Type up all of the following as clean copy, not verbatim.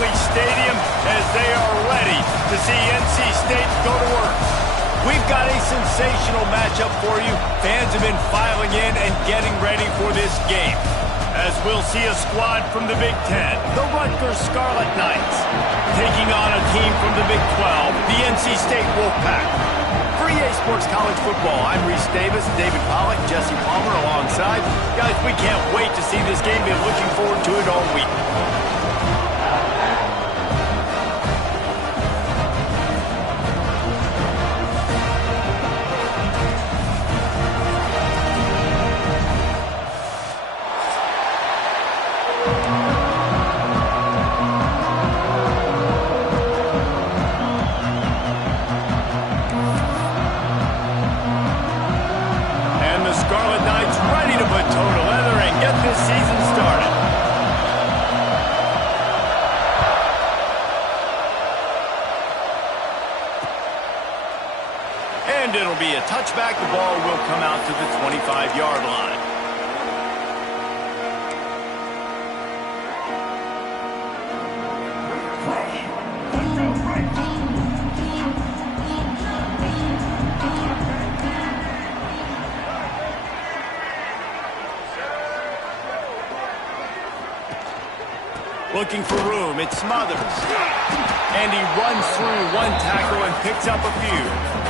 Berkeley Stadium as they are ready to see NC State go to work. We've got a sensational matchup for you. Fans have been filing in and getting ready for this game, as we'll see a squad from the Big Ten, the Rutgers Scarlet Knights, taking on a team from the Big 12, the NC State Wolfpack. For EA Sports College Football, I'm Reese Davis, David Pollack, Jesse Palmer alongside. Guys, we can't wait to see this game. Been looking forward to it all week. And it'll be a touchback. The ball will come out to the 25-yard line. Looking for room. It's Smothers. And he runs through one tackle and picks up a few.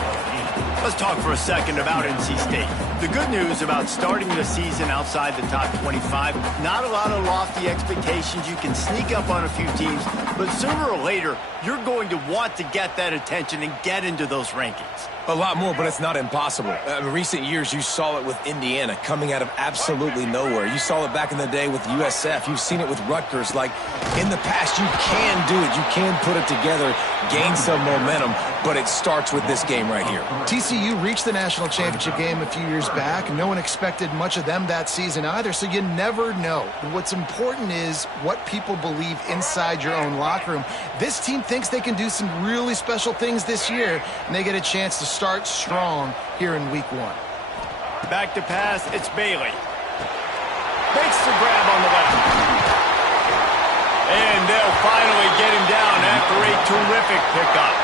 Let's talk for a second about NC State. The good news about starting the season outside the top 25, not a lot of lofty expectations. You can sneak up on a few teams, but sooner or later, you're going to want to get that attention and get into those rankings. A lot more, but it's not impossible. In recent years, you saw it with Indiana coming out of absolutely nowhere. You saw it back in the day with USF. You've seen it with Rutgers. Like, in the past, you can do it. You can put it together, gain some momentum, but it starts with this game right here. TCU reached the national championship game a few years back. No one expected much of them that season either, so you never know. What's important is what people believe inside your own locker room. This team thinks they can do some really special things this year, and they get a chance to start strong here in week 1. Back to pass, it's Bailey. Makes the grab on the left. And they'll finally get him down after a terrific pickup.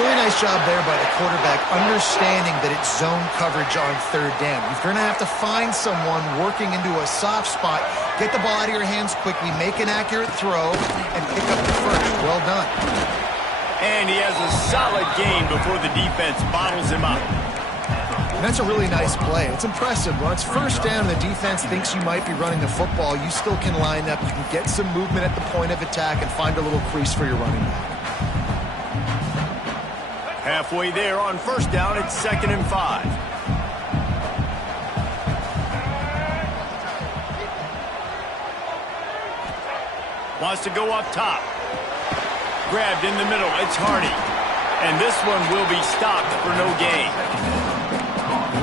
Really nice job there by the quarterback, understanding that it's zone coverage on 3rd down. You're going to have to find someone working into a soft spot, get the ball out of your hands quickly, make an accurate throw, and pick up the first. Well done. And he has a solid gain before the defense bottles him up. That's a really nice play. It's impressive. When it's 1st down, the defense thinks you might be running the football. You still can line up. You can get some movement at the point of attack and find a little crease for your running back. Halfway there on 1st down, it's 2nd and 5. Wants to go up top. Grabbed in the middle, it's Hardy. And this one will be stopped for no gain.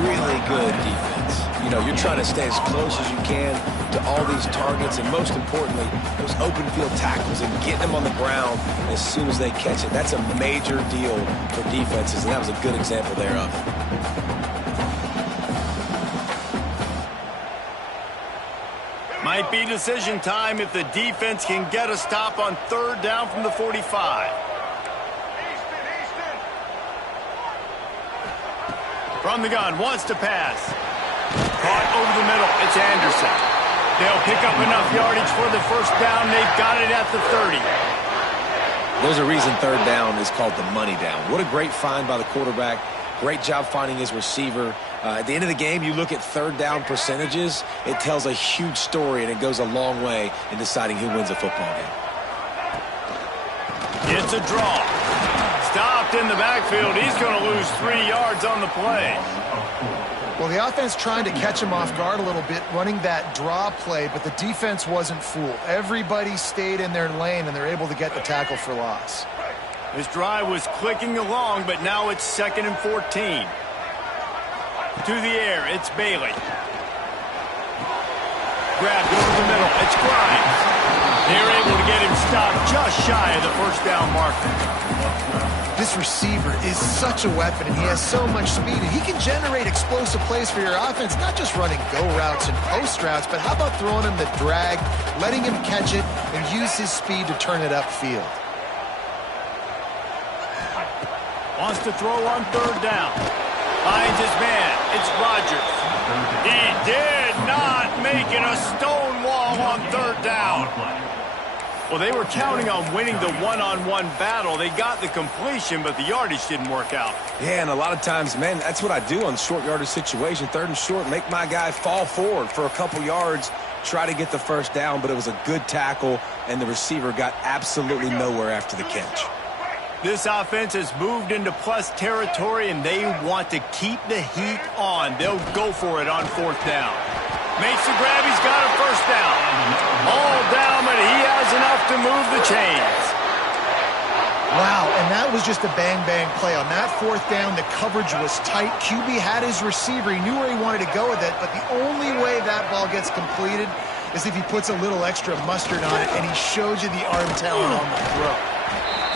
Really good defense. You know, you're trying to stay as close as you can to all these targets, and most importantly, those open field tackles and getting them on the ground as soon as they catch it. That's a major deal for defenses, and that was a good example thereof. Might be decision time if the defense can get a stop on 3rd down from the 45. From the gun, wants to pass. Caught over the middle, it's Anderson. They'll pick up enough yardage for the 1st down. They've got it at the 30. There's a reason 3rd down is called the money down. What a great find by the quarterback. Great job finding his receiver. At the end of the game, you look at 3rd down percentages. It tells a huge story, and it goes a long way in deciding who wins a football game. It's a draw. Stopped in the backfield. He's going to lose 3 yards on the play. Well, the offense trying to catch him off guard a little bit, running that draw play, but the defense wasn't fooled. Everybody stayed in their lane, and they're able to get the tackle for loss. This drive was clicking along, but now it's 2nd and 14. To the air, it's Bailey. Grabbed over the middle, it's Grimes. They're able to get him stopped just shy of the 1st down marker. This receiver is such a weapon, and he has so much speed. And he can generate explosive plays for your offense, not just running go routes and post routes, but how about throwing him the drag, letting him catch it, and use his speed to turn it upfield. Wants to throw on third down. Finds his man. It's Rodgers. He did not make it a stone wall on third down. Well, they were counting on winning the one-on-one battle. They got the completion, but the yardage didn't work out. Yeah, and a lot of times, man, that's what I do on short yardage situation. Third and short, make my guy fall forward for a couple yards, try to get the first down, but it was a good tackle, and the receiver got absolutely nowhere after the catch. This offense has moved into plus territory, and they want to keep the heat on. They'll go for it on fourth down. Makes the grab. He's got a first down. All down, but he has enough to move the chains. Wow, and that was just a bang-bang play. On that fourth down, the coverage was tight. QB had his receiver. He knew where he wanted to go with it, but the only way that ball gets completed is if he puts a little extra mustard on it, and he shows you the arm talent on the throw.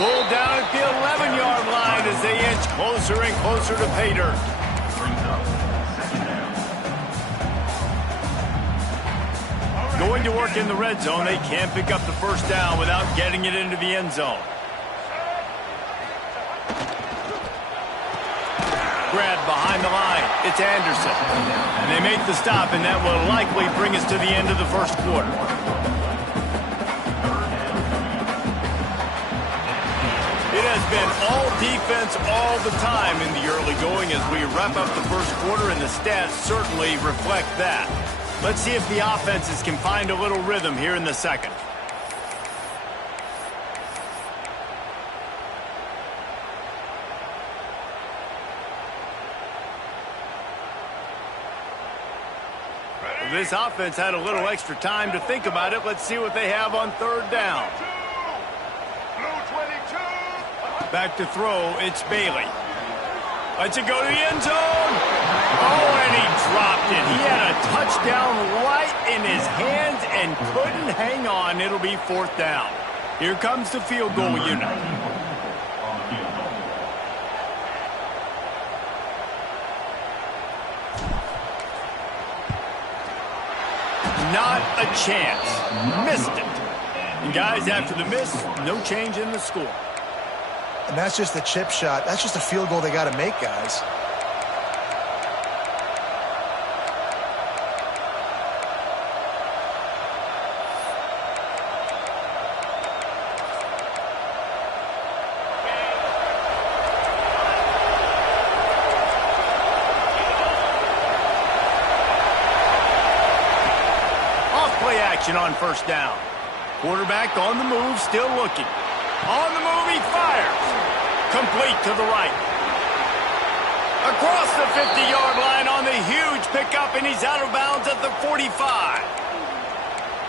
Pulled down at the 11-yard line as they inch closer and closer to pay dirt. Going to work in the red zone, they can't pick up the first down without getting it into the end zone. Grabbed behind the line. It's Anderson. And they make the stop, and that will likely bring us to the end of the first quarter. It has been all defense all the time in the early going as we wrap up the first quarter, and the stats certainly reflect that. Let's see if the offenses can find a little rhythm here in the second. This offense had a little extra time to think about it. Let's see what they have on third down. Back to throw, it's Bailey. Lets it go to the end zone. Oh, and he dropped it. He had a touchdown right in his hands and couldn't hang on. It'll be fourth down. Here comes the field goal unit. Not a chance. Missed it. And guys, after the miss, no change in the score. And that's just a chip shot. That's just a field goal they got to make, guys. Off-play action on first down. Quarterback on the move, still looking. On the move, he fires. Complete to the right. Across the 50-yard line on the huge pickup, and he's out of bounds at the 45.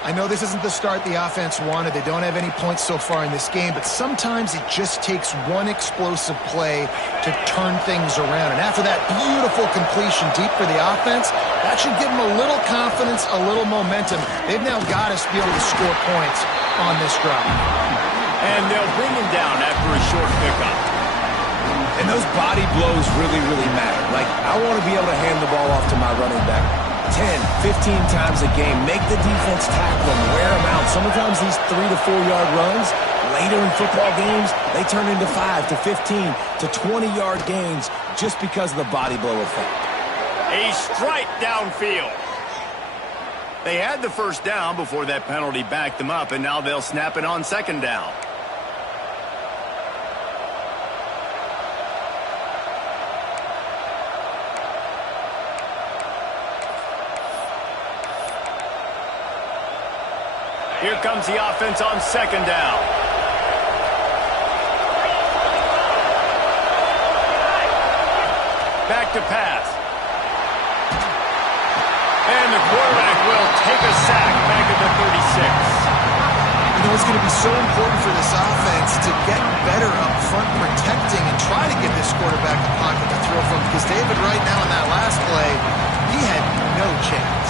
I know this isn't the start the offense wanted. They don't have any points so far in this game, but sometimes it just takes one explosive play to turn things around. And after that beautiful completion deep for the offense, that should give them a little confidence, a little momentum. They've now got to be able to score points on this drive. And they'll bring him down after a short pickup. And those body blows really, really matter. Like, I want to be able to hand the ball off to my running back 10, 15 times a game. Make the defense tackle him, wear him out. Sometimes these 3 to 4 yard runs, later in football games, they turn into 5 to 15 to 20 yard gains just because of the body blow effect. A strike downfield. They had the first down before that penalty backed them up, and now they'll snap it on second down. Here comes the offense on second down. Back to pass. And the quarterback will take a sack back at the 36. You know, it's going to be so important for this offense to get better up front protecting and try to get this quarterback a pocket to throw from, because David, right now in that last play, he had no chance.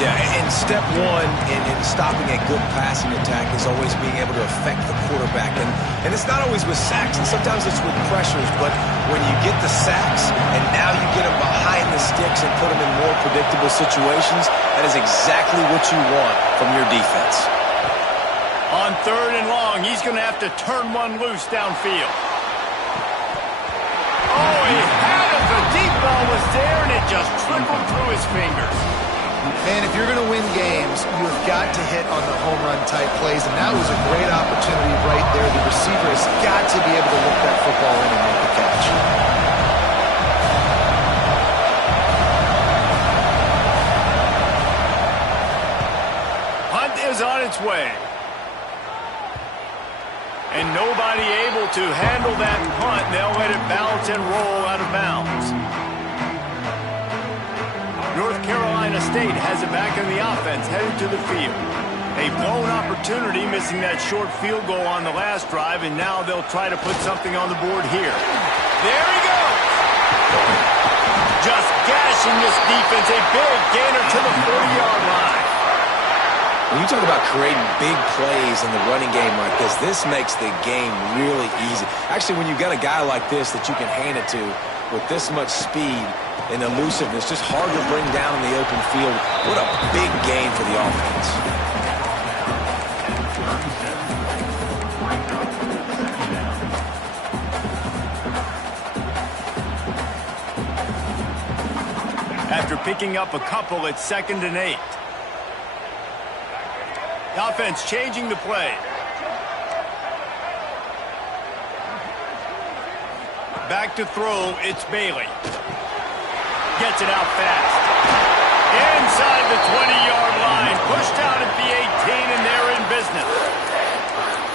Yeah, and Step one in stopping a good passing attack is always being able to affect the quarterback. And it's not always with sacks, and sometimes it's with pressures, but when you get the sacks and now you get them behind the sticks and put them in more predictable situations, that is exactly what you want from your defense. On 3rd and long, he's going to have to turn one loose downfield. Oh, he had it. The deep ball was there, and it just trickled through his fingers. Man, if you're going to win games, you have got to hit on the home run type plays, and that was a great opportunity right there. The receiver has got to be able to look that football in and make the catch. Hunt is on its way. And nobody able to handle that punt. They'll let it bounce and roll out of bounds. North Carolina State has it back in the offense, headed to the field. A blown opportunity, missing that short field goal on the last drive, and now they'll try to put something on the board here. There he goes! Just gashing this defense, a big gainer to the 40-yard line. When you talk about creating big plays in the running game like this makes the game really easy. Actually, when you've got a guy like this that you can hand it to with this much speed and elusiveness, just hard to bring down in the open field. What a big gain for the offense. After picking up a couple, it's 2nd and 8. The offense changing the play. Back to throw, it's Bailey. Gets it out fast. Inside the 20-yard line. Pushed out at the 18, and they're in business.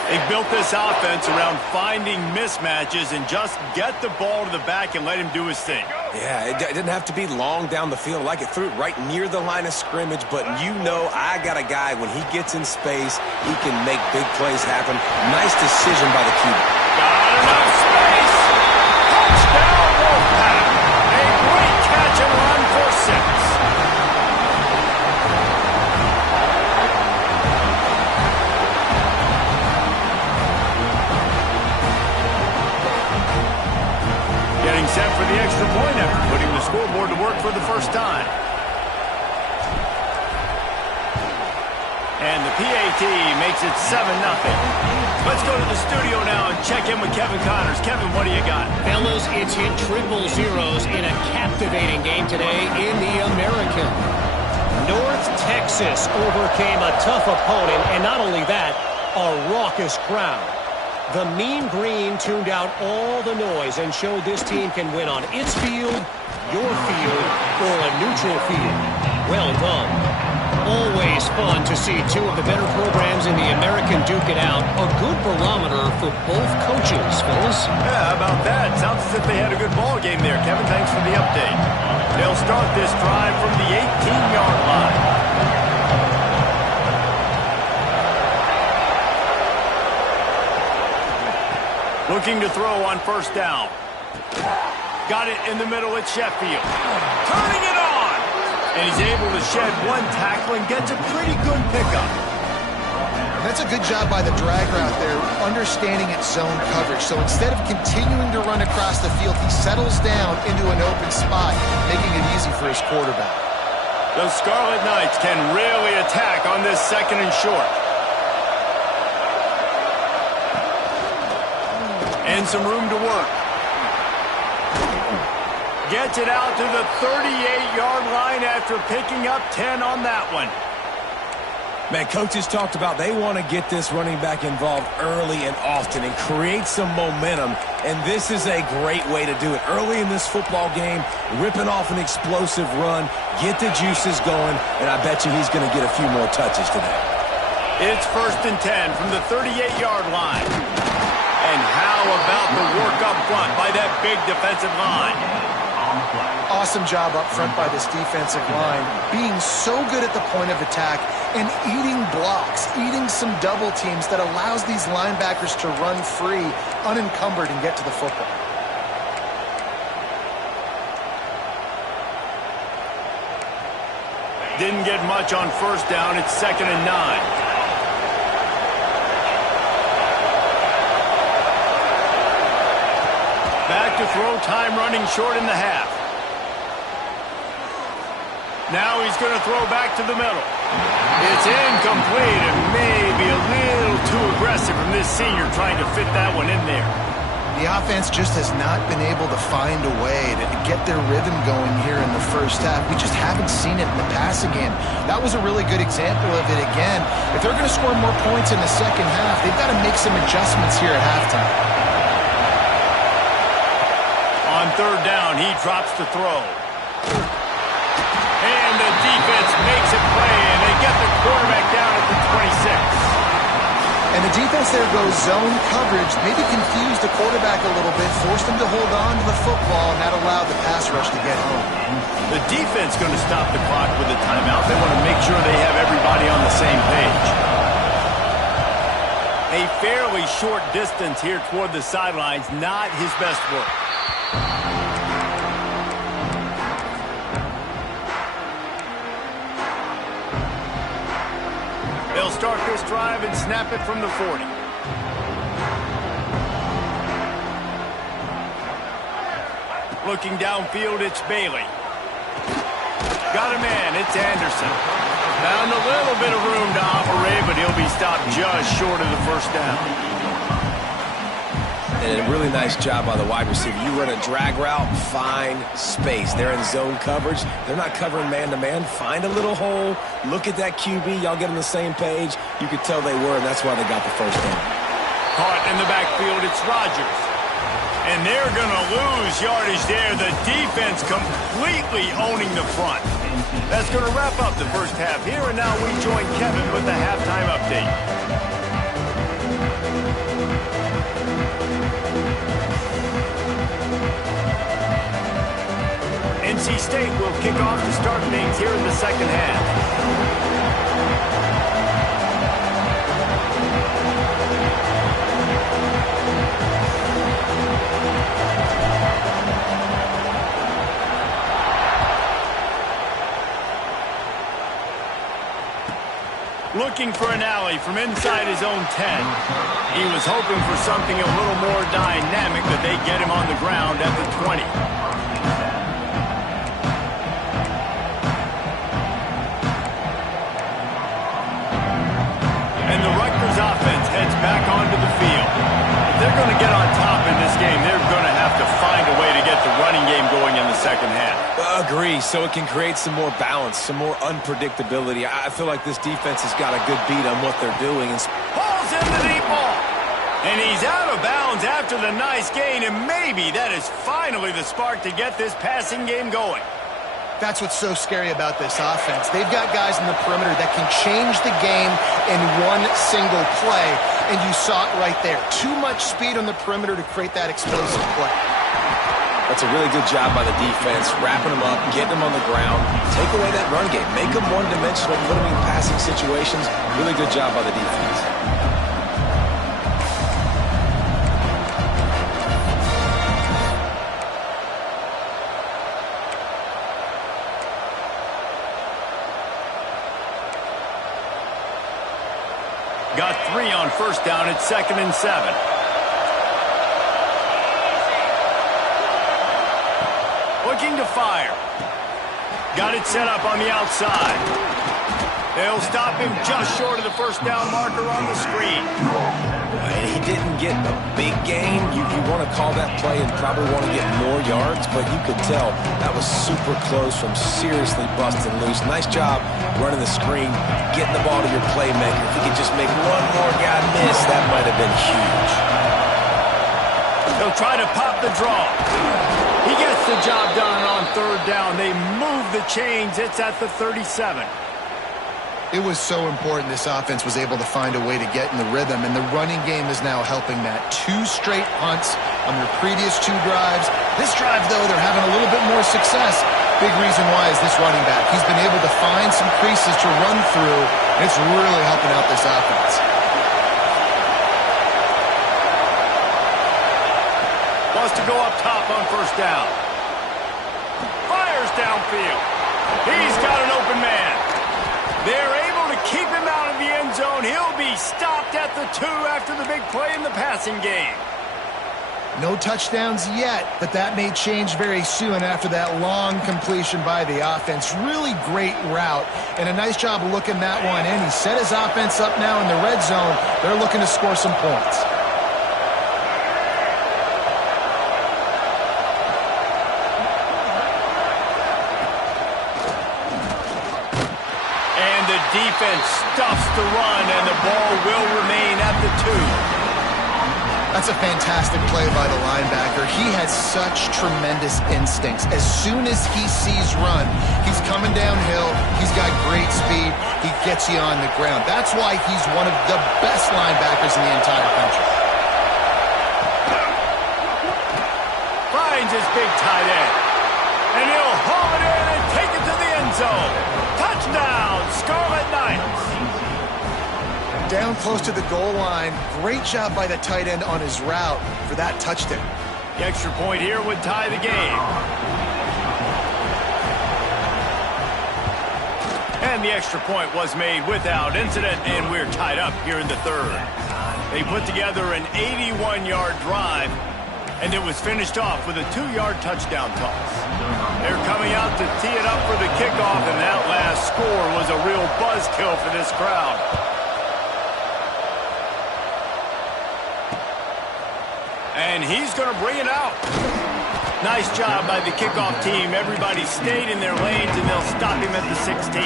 They built this offense around finding mismatches and just get the ball to the back and let him do his thing. Yeah, it didn't have to be long down the field. Like it threw it right near the line of scrimmage, but you know I got a guy, when he gets in space, he can make big plays happen. Nice decision by the QB. Got enough space. Touchdown, Wolfpack. A great catch and run for 6. Getting set for the extra point effort, putting the scoreboard to work for the first time. And the PAT makes it 7-0. Let's go to the studio now and check in with Kevin Connors. Kevin, what do you got? Fellas, it's hit triple zeros in a captivating game today in the American. North Texas overcame a tough opponent, and not only that, a raucous crowd. The Mean Green tuned out all the noise and showed this team can win on its field, your field, or a neutral field. Well done. Always fun to see two of the better programs in the American duke it out. A good barometer for both coaches, fellas. Yeah, how about that? Sounds as if they had a good ball game there. Kevin, thanks for the update. They'll start this drive from the 18-yard line. Looking to throw on first down. Got it in the middle at Sheffield. Turning it on! And he's able to shed one tackle and gets a pretty good pickup. That's a good job by the drag route there, understanding its zone coverage. So instead of continuing to run across the field, he settles down into an open spot, making it easy for his quarterback. The Scarlet Knights can really attack on this 2nd and short. And some room to work. Gets it out to the 38-yard line after picking up 10 on that one. Man, coaches talked about they want to get this running back involved early and often and create some momentum, and this is a great way to do it. Early in this football game, ripping off an explosive run, get the juices going, and I bet you he's going to get a few more touches today. It's 1st and 10 from the 38-yard line. And how about the work up front by that big defensive line? Awesome job up front by this defensive line, being so good at the point of attack and eating blocks, eating some double teams that allows these linebackers to run free, unencumbered, and get to the football. Didn't get much on first down. It's 2nd and 9. Back to throw, time running short in the half. Now he's going to throw back to the middle. It's incomplete and maybe a little too aggressive from this senior trying to fit that one in there. The offense just has not been able to find a way to get their rhythm going here in the first half. We just haven't seen it in the passing game. That was a really good example of it again. If they're going to score more points in the second half, they've got to make some adjustments here at halftime. On 3rd down, he drops the throw. And the defense makes a play, and they get the quarterback down at the 26. And the defense there goes zone coverage, maybe confused the quarterback a little bit, forced him to hold on to the football, and that allowed the pass rush to get home. The defense going to stop the clock with a timeout. They want to make sure they have everybody on the same page. A fairly short distance here toward the sidelines, not his best work. They'll start this drive and snap it from the 40. Looking downfield, it's Bailey. Got a man, it's Anderson. Found a little bit of room to operate, but he'll be stopped just short of the first down. And a really nice job by the wide receiver. You run a drag route, find space. They're in zone coverage. They're not covering man-to-man. Find a little hole. Look at that QB. Y'all get on the same page. You could tell they were, and that's why they got the first down. Caught in the backfield, it's Rodgers. And they're going to lose yardage there. The defense completely owning the front. That's going to wrap up the first half here, and now we join Kevin with the halftime update. NC State will kick off to start things here in the second half. Looking for an alley from inside his own 10. He was hoping for something a little more dynamic, but they get him on the ground at the 20. And the Rutgers offense heads back onto the field. If they're going to get on top in this game, they're going to have to find a way to get the running game going in the second half. Agree, so it can create some more balance, some more unpredictability. I feel like this defense has got a good beat on what they're doing. Pulls in the deep ball. And he's out of bounds after the nice gain, and maybe that is finally the spark to get this passing game going. That's what's so scary about this offense. They've got guys in the perimeter that can change the game in one single play, and you saw it right there. Too much speed on the perimeter to create that explosive play. That's a really good job by the defense, wrapping them up, getting them on the ground, take away that run game, make them one-dimensional, put them in passing situations. Really good job by the defense. Got 3 on first down. It's 2nd and 7. Looking to fire. Got it set up on the outside. They'll stop him just short of the first down marker on the screen. He didn't get a big gain. You want to call that play and probably want to get more yards, but you could tell that was super close from seriously busting loose. Nice job running the screen, getting the ball to your playmaker. If he could just make one more guy miss, that might have been huge. They'll try to pop the draw. He gets the job done on 3rd down. They move the chains. It's at the 37. It was so important this offense was able to find a way to get in the rhythm, and the running game is now helping that. 2 straight punts on their previous 2 drives. This drive, though, they're having a little bit more success. Big reason why is this running back. He's been able to find some creases to run through, and it's really helping out this offense. Wants to go up top on first down. Fires downfield. He's got an open man. They're able to keep him out of the end zone. He'll be stopped at the 2 after the big play in the passing game. No touchdowns yet, but that may change very soon after that long completion by the offense. Really great route, and a nice job of looking that one in. He set his offense up now in the red zone. They're looking to score some points. And the defense stuffs the run, and the ball will remain at the 2. That's a fantastic play by the linebacker. He has such tremendous instincts. As soon as he sees run, he's coming downhill. He's got great speed. He gets you on the ground. That's why he's one of the best linebackers in the entire country. Finds his big tight end. And he'll haul it in and take it to the end zone. Touchdown, Scarlet Knights. Down close to the goal line. Great job by the tight end on his route for that touchdown. The extra point here would tie the game. And the extra point was made without incident, and we're tied up here in the 3rd. They put together an 81-yard drive, and it was finished off with a 2-yard touchdown toss. They're coming out to tee it up for the kickoff, and that last score was a real buzzkill for this crowd. And he's going to bring it out. Nice job by the kickoff team. Everybody stayed in their lanes, and they'll stop him at the 16.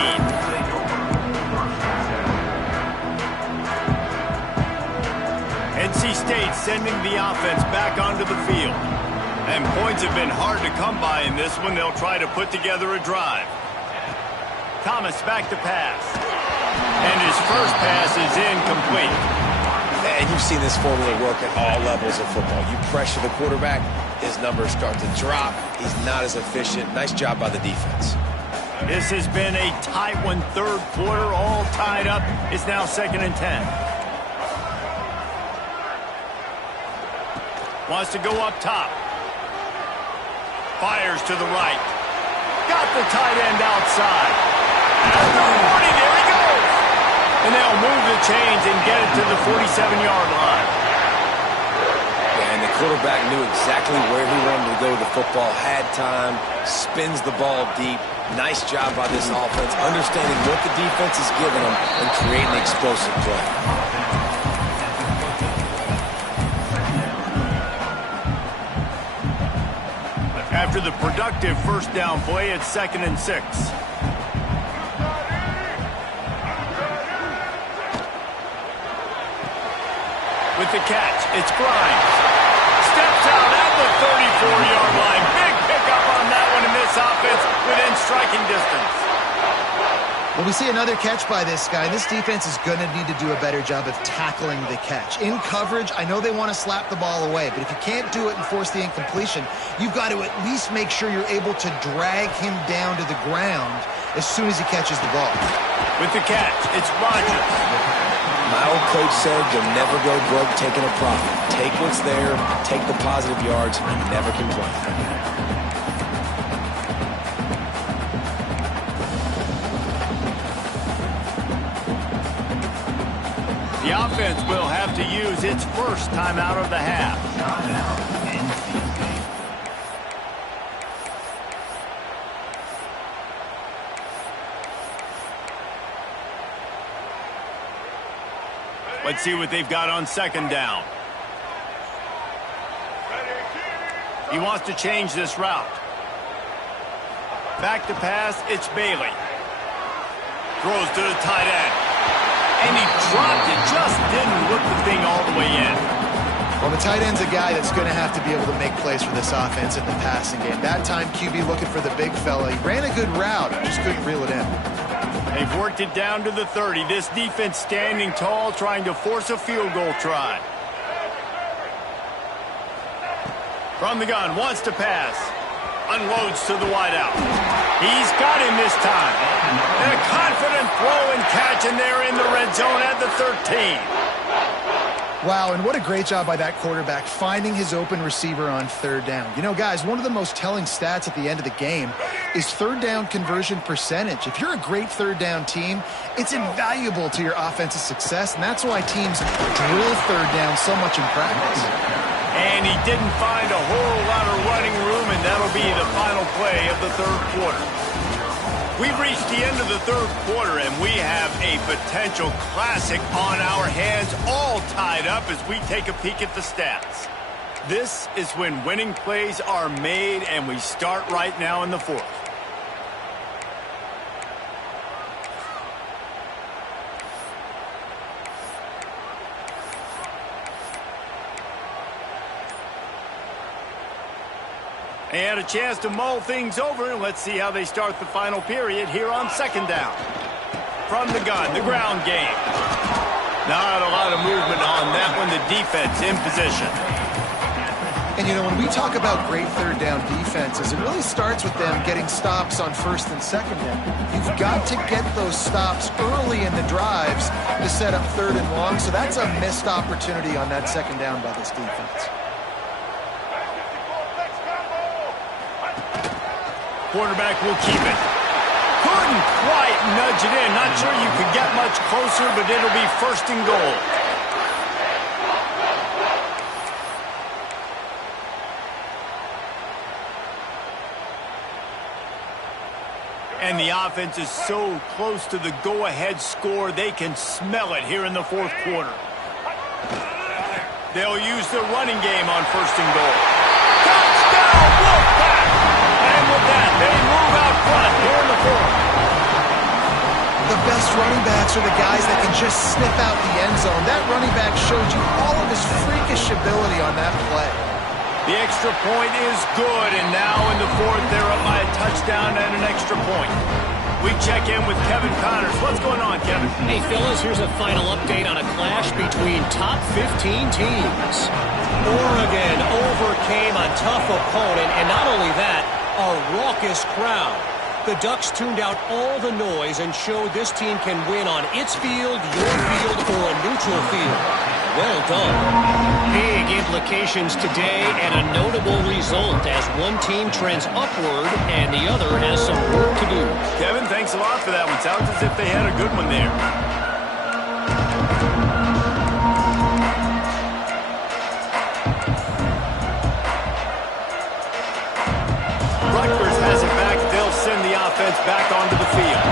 NC State sending the offense back onto the field. And points have been hard to come by in this one. They'll try to put together a drive. Thomas back to pass. And his first pass is incomplete. And you've seen this formula work at all levels of football. You pressure the quarterback, his numbers start to drop. He's not as efficient. Nice job by the defense. This has been a tight one, 3rd quarter, all tied up. It's now 2nd and 10. Wants to go up top. Fires to the right. Got the tight end outside. After 40, there he goes. And they'll move the chains and get it to the 47-yard line. And the quarterback knew exactly where he wanted to go with the football, had time, spins the ball deep. Nice job by this offense, understanding what the defense is giving them and creating the explosive play. After the productive first down play, it's 2nd and 6. With the catch, it's Grimes. Steps out at the 34-yard line. Big pickup on that one in this offense within striking distance. Well, we see another catch by this guy. This defense is going to need to do a better job of tackling the catch. In coverage, I know they want to slap the ball away, but if you can't do it and force the incompletion, you've got to at least make sure you're able to drag him down to the ground as soon as he catches the ball. With the catch, it's Rogers. My old coach said you'll never go broke taking a profit. Take what's there, take the positive yards, and never complain. The offense will have to use its first timeout of the half. Let's see what they've got on 2nd down. He wants to change this route. Back to pass, it's Bailey. Throws to the tight end. And he dropped it, just didn't whip the thing all the way in. Well, the tight end's a guy that's going to have to be able to make plays for this offense in the passing game. That time, QB looking for the big fella. He ran a good route, just couldn't reel it in. They've worked it down to the 30. This defense standing tall, trying to force a field goal try. From the gun, wants to pass. Unloads to the wideout. He's got him this time. And a confident throw and catch, and they're in the red zone at the 13. Wow, and what a great job by that quarterback finding his open receiver on third down. You know, guys, one of the most telling stats at the end of the game is third down conversion percentage. If you're a great third down team, it's invaluable to your offensive success, and that's why teams drill third down so much in practice. And he didn't find a whole lot of running room, and that'll be the final play of the third quarter. We've reached the end of the third quarter, and we have a potential classic on our hands, all tied up as we take a peek at the stats. This is when winning plays are made, and we start right now in the fourth. And a chance to mull things over, and let's see how they start the final period here on second down. From the gun, the ground game. Not a lot of movement on that one, the defense in position. And, you know, when we talk about great third down defenses, it really starts with them getting stops on first and second down. You've got to get those stops early in the drives to set up third and long, so that's a missed opportunity on that second down by this defense. Quarterback will keep it. Couldn't quite nudge it in. Not sure you could get much closer, but it'll be first and goal. And the offense is so close to the go-ahead score, they can smell it here in the fourth quarter. They'll use the running game on first and goal. Touchdown, Wolfpack! And with that, they move out front here in the fourth. The best running backs are the guys that can just sniff out the end zone. That running back showed you all of his freakish ability on that play. The extra point is good, and now in the fourth, they're up by a touchdown and an extra point. We check in with Kevin Connors. What's going on, Kevin? Hey, fellas, here's a final update on a clash between top 15 teams. Oregon overcame a tough opponent, and not only that, a raucous crowd. The Ducks tuned out all the noise and showed this team can win on its field, your field, or a neutral field. Well done. Big implications today and a notable result as one team trends upward and the other has some work to do. Kevin, thanks a lot for that one. Sounds as if they had a good one there. Rutgers has it back. They'll send the offense back onto the field.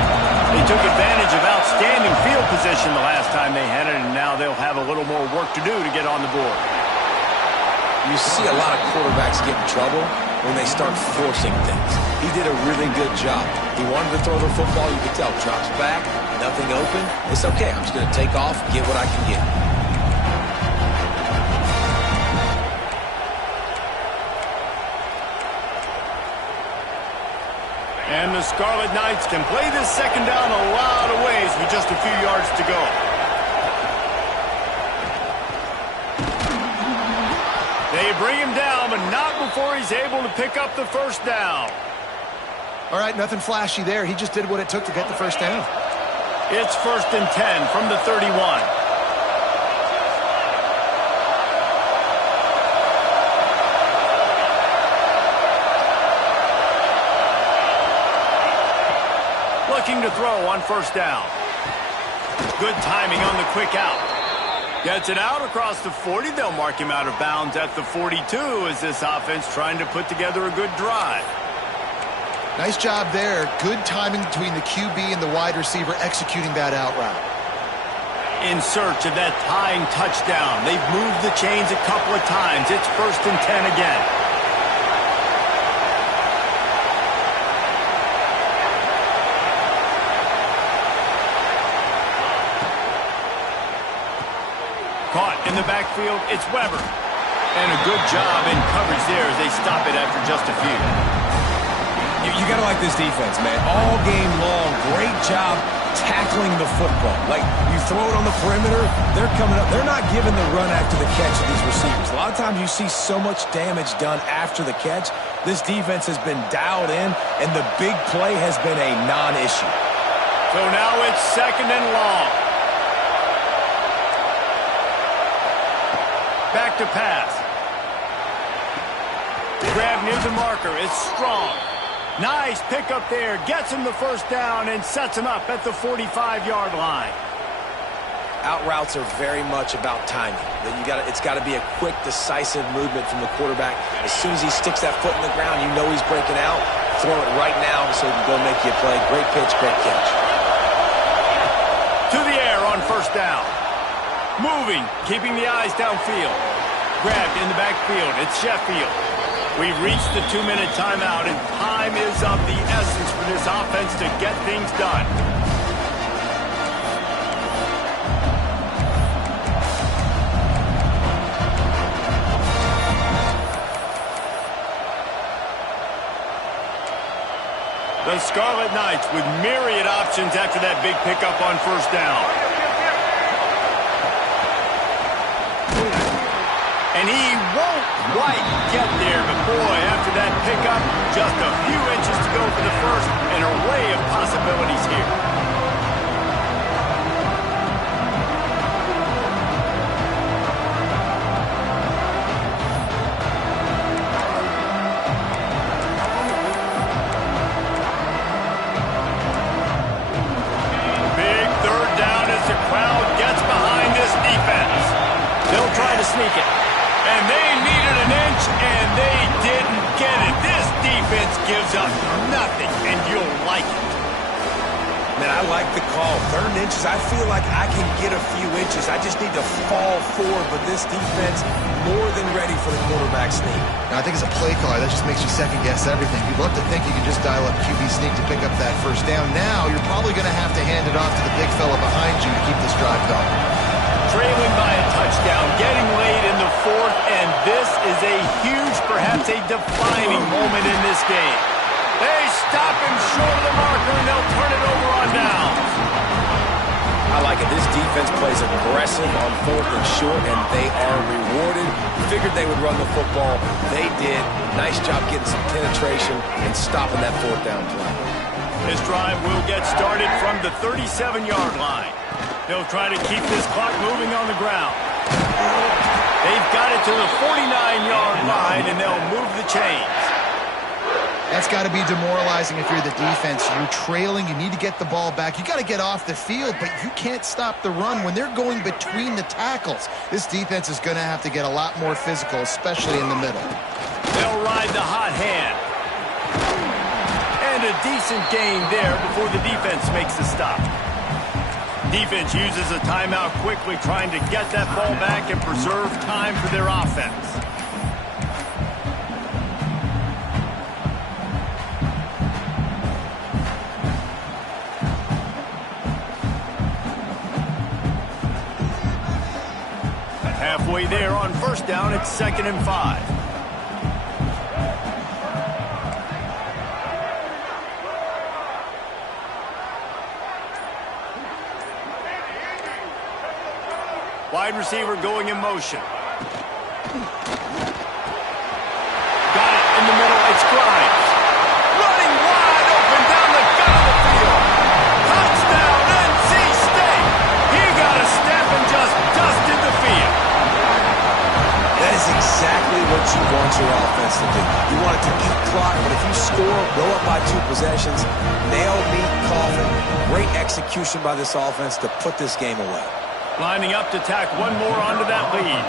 They took advantage of outstanding field position the last time they had it, and now they'll have a little more work to do to get on the board. You see a lot of quarterbacks get in trouble when they start forcing things. He did a really good job. He wanted to throw the football. You could tell. Drops back, nothing open. It's okay. I'm just going to take off, get what I can get. And the Scarlet Knights can play this second down a lot of ways with just a few yards to go. They bring him down, but not before he's able to pick up the first down. All right, nothing flashy there. He just did what it took to get the first down. It's 1st and 10 from the 31. Looking to throw on first down. Good timing on the quick out. Gets it out across the 40. They'll mark him out of bounds at the 42 as this offense trying to put together a good drive. Nice job there. Good timing between the QB and the wide receiver executing that out route. In search of that tying touchdown. They've moved the chains a couple of times. It's 1st and 10 again. Caught in the backfield, it's Weber. And a good job in coverage there as they stop it after just a few. You got to like this defense, man. All game long, great job tackling the football. Like, you throw it on the perimeter, they're coming up. They're not giving the run after the catch to these receivers. A lot of times you see so much damage done after the catch. This defense has been dialed in, and the big play has been a non-issue. So now it's 2nd and long. to pass. Grab near the marker. It's strong. Nice pickup there. Gets him the first down and sets him up at the 45-yard line. Out routes are very much about timing. It's got to be a quick, decisive movement from the quarterback. As soon as he sticks that foot in the ground, you know he's breaking out. Throw it right now so he can go make you a play. Great pitch, great catch. To the air on first down. Moving, keeping the eyes downfield. Grabbed in the backfield. It's Sheffield. We've reached the 2-minute timeout, and time is of the essence for this offense to get things done. The Scarlet Knights with myriad options after that big pickup on first down. And he won't quite get there, but boy, after that pickup, just a few inches to go for the first. An array of possibilities here. Sneak it. And they needed an inch, and they didn't get it. This defense gives up nothing, and you'll like it. Man, I like the call. 3rd and inches, I feel like I can get a few inches. I just need to fall forward, but this defense more than ready for the quarterback sneak. Now, I think it's a play call. That just makes you second-guess everything. You'd love to think you can just dial up QB sneak to pick up that first down. Now, you're probably going to have to hand it off to the big fella behind you to keep this drive going. Trailing by a touchdown, getting late in the 4th, and this is a huge, perhaps a defining moment in this game. They stop him short of the marker, and they'll turn it over on downs. I like it. This defense plays aggressive on 4th and short, and they are rewarded. Figured they would run the football. They did. Nice job getting some penetration and stopping that 4th down play. This drive will get started from the 37-yard line. They'll try to keep this clock moving on the ground. They've got it to the 49-yard line, and they'll move the chains. That's got to be demoralizing if you're the defense. You're trailing. You need to get the ball back. You got to get off the field, but you can't stop the run when they're going between the tackles. This defense is going to have to get a lot more physical, especially in the middle. They'll ride the hot hand. And a decent gain there before the defense makes the stop. Defense uses a timeout quickly, trying to get that ball back and preserve time for their offense. At halfway there on first down, it's 2nd and 5. Wide receiver going in motion. Got it in the middle. It's Grimes. Running wide open down the gut of the field. Touchdown, NC State. He got a step and just dusted the field. That is exactly what you want your offense to do. You want it to eat clock, but if you score, go up by 2 possessions, nail, meet, coffin. Great execution by this offense to put this game away. Lining up to tack one more onto that lead.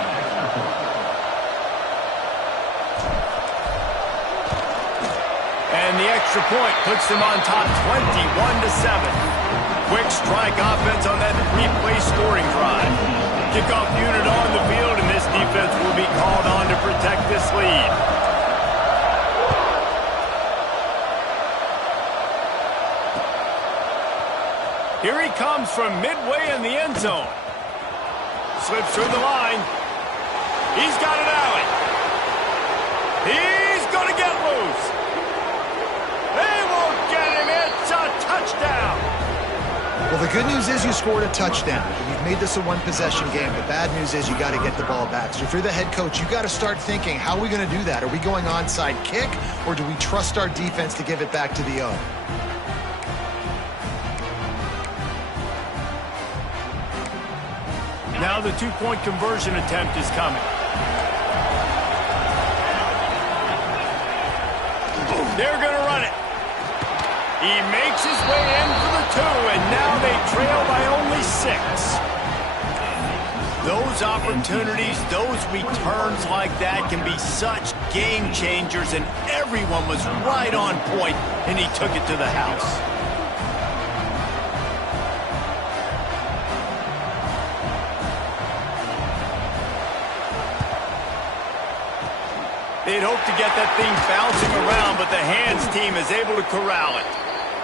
And the extra point puts them on top 21-7. Quick strike offense on that 3-play scoring drive. Kickoff unit on the field, and this defense will be called on to protect this lead. Here he comes from midway in the end zone. Slips through the line. He's got an alley. He's going to get loose. They won't get him. It's a touchdown. Well, the good news is you scored a touchdown. You've made this a one-possession game. The bad news is you got to get the ball back. So if you're the head coach, you got to start thinking, how are we going to do that? Are we going onside kick, or do we trust our defense to give it back to the O? Now the 2-point conversion attempt is coming. They're going to run it. He makes his way in for the 2, and now they trail by only 6. Those opportunities, those returns like that can be such game changers, and everyone was right on point, and he took it to the house. They'd hope to get that thing bouncing around, but the hands team is able to corral it.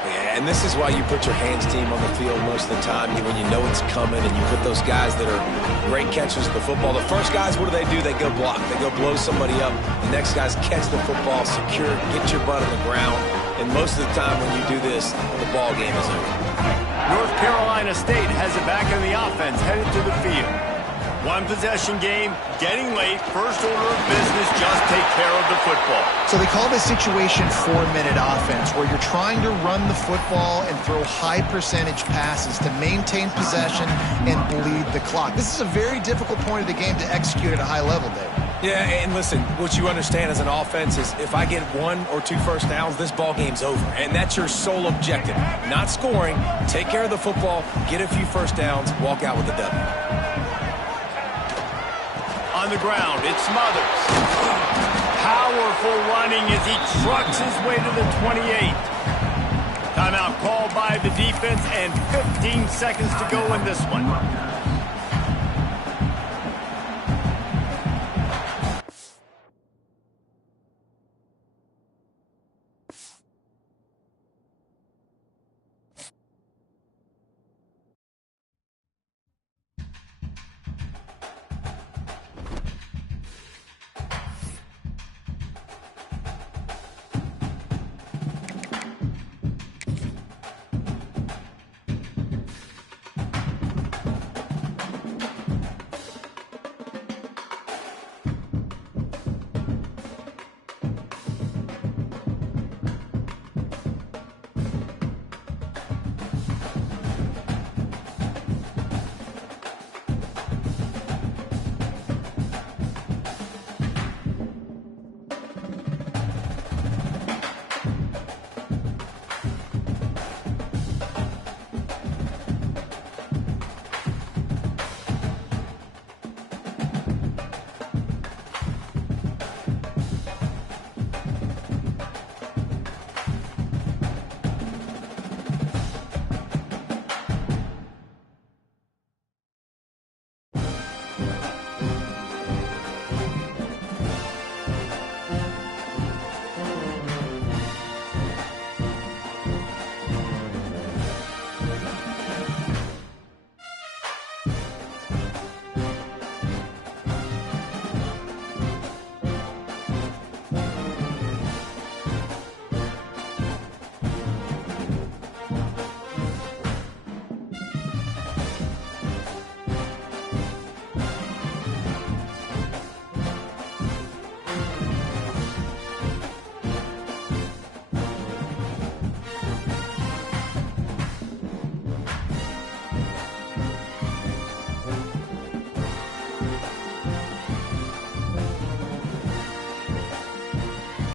Yeah, and this is why you put your hands team on the field most of the time when you know it's coming, and you put those guys that are great catchers of the football. The first guys, what do? They go block. They go blow somebody up. The next guys catch the football, secure, get your butt on the ground. And most of the time when you do this, the ball game is over. North Carolina State has it back in the offense, headed to the field. One possession game, getting late, first order of business, just take care of the football. So they call this situation 4-minute offense, where you're trying to run the football and throw high percentage passes to maintain possession and bleed the clock. This is a very difficult point of the game to execute at a high level, Dave. Yeah, and listen, what you understand as an offense is if I get 1 or 2 first downs, this ball game's over. And that's your sole objective. Not scoring, take care of the football, get a few first downs, walk out with a W. On the ground, it's Smothers. Powerful running as he trucks his way to the 28. Timeout called by the defense, and 15 seconds to go in this one.